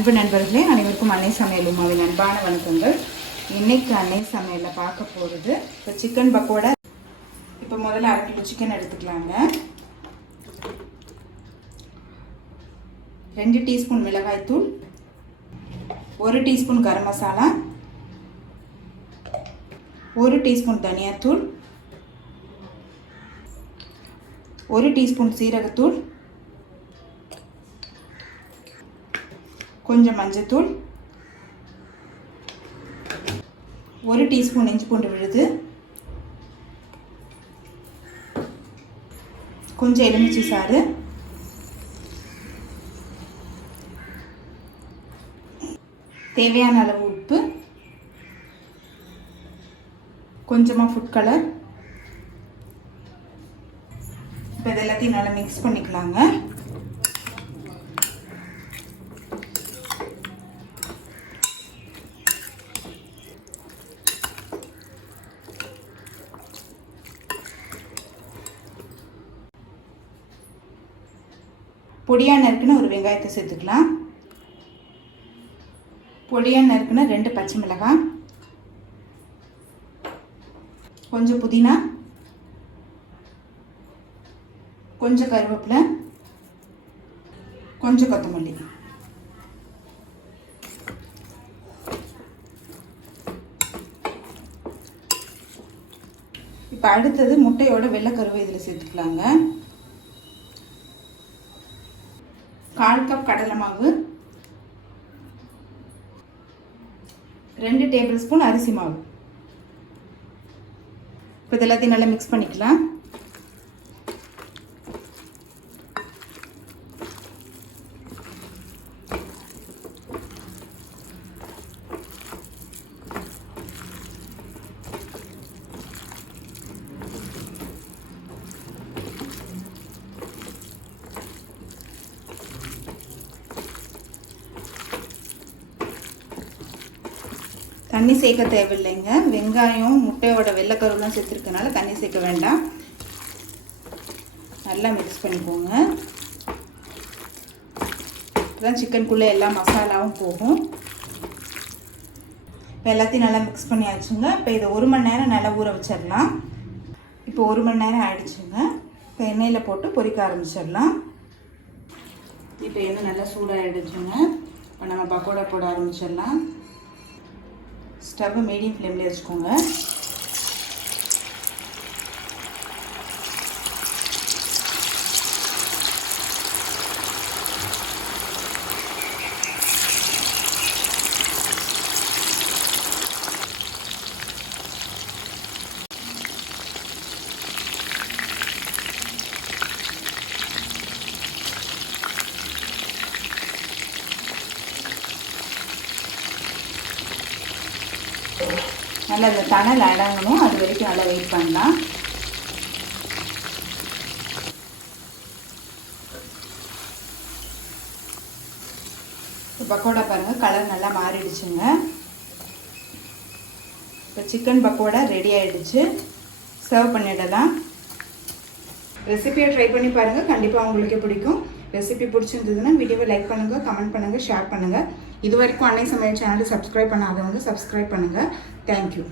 அன்பு நண்பர்களே, அனைவருக்கும் அன்னை சமையல் உமாவின் அன்பான வணக்கங்கள். இன்னைக்கு அன்னை சமையலில் பார்க்க போகிறது இப்போ சிக்கன் பக்கோடா. இப்போ முதல்ல 1/2 கிலோ சிக்கன் எடுத்துக்கலாங்க. 2 டீஸ்பூன் மிளகாய்த்தூள், 1 டீஸ்பூன் கரம் மசாலா, 1 டீஸ்பூன் தனியாத்தூள், 1 டீஸ்பூன் சீரகத்தூள், கொஞ்சம் மஞ்சத்தூள், 1 டீஸ்பூன் இஞ்சி பூண்டு விழுது, கொஞ்சம் எலுமிச்சை சாறு, தேவையான அளவு உப்பு, கொஞ்சமாக ஃபுட் கலர். இப்போ இது எல்லாத்தையும் நல்லா மிக்ஸ் பண்ணிக்கலாங்க. பொடியாக நறுக்குன்னு ஒரு வெங்காயத்தை சேர்த்துக்கலாம். பொடியாக நறுக்குன்னு 2 பச்சை மிளகாய், கொஞ்சம் புதினா, கொஞ்சம் கருவேப்பிலை, கொஞ்சம் கொத்தமல்லி. இப்போ அடுத்தது முட்டையோட வெள்ளைக்கருவை இதில் சேர்த்துக்கலாங்க. 1/4 கப் கடலை மாவு, 2 டேபிள் ஸ்பூன் அரிசி மாவு. இப்போ இது எல்லாத்தையும் நல்லா மிக்ஸ் பண்ணிக்கலாம். தண்ணி சேர்க்க தேவையில்லைங்க. வெங்காயம் முட்டையோட வெள்ளைக்கருவெலாம் சேர்த்துருக்கனால தண்ணி சேர்க்க வேண்டாம். நல்லா மிக்ஸ் பண்ணிக்கோங்க. இப்போதான் சிக்கனுக்குள்ளே எல்லா மசாலாவும் போகும். இப்போ எல்லாத்தையும் நல்லா மிக்ஸ் பண்ணியாச்சுங்க. இப்போ இதை 1 மணி நேரம் நல்லா ஊற வச்சிடலாம். இப்போ 1 மணி நேரம் ஆயிடுச்சுங்க. இப்போ எண்ணெயில் போட்டு பொரிக்க ஆரம்பிச்சிடலாம். இப்போ எண்ணெய் நல்லா சூடாகிடுச்சுங்க. இப்போ நம்ம பக்கோடா போட ஆரம்பிச்சிடலாம். ஸ்டவ் மீடியம் ஃப்ளேமில் வச்சுக்கோங்க. நல்லா இந்த தணல் அடங்கணும், அது வரைக்கும் நல்லா வெயிட் பண்ணலாம். பக்கோடா பாருங்கள், கலர் நல்லா மாறிடுச்சுங்க. இப்போ சிக்கன் பக்கோடா ரெடி ஆகிடுச்சு. சர்வ் பண்ணிடலாம். ரெசிபியை ட்ரை பண்ணி பாருங்கள், கண்டிப்பாக உங்களுக்கே பிடிக்கும். ரெசிபி பிடிச்சிருந்ததுன்னா வீடியோவை லைக் பண்ணுங்கள், கமெண்ட் பண்ணுங்கள், ஷேர் பண்ணுங்கள். இது வரைக்கும் அன்னை சமையல் சேனலை சப்ஸ்கிரைப் பண்ணாதவங்க சப்ஸ்கிரைப் பண்ணுங்கள். தேங்க்யூ.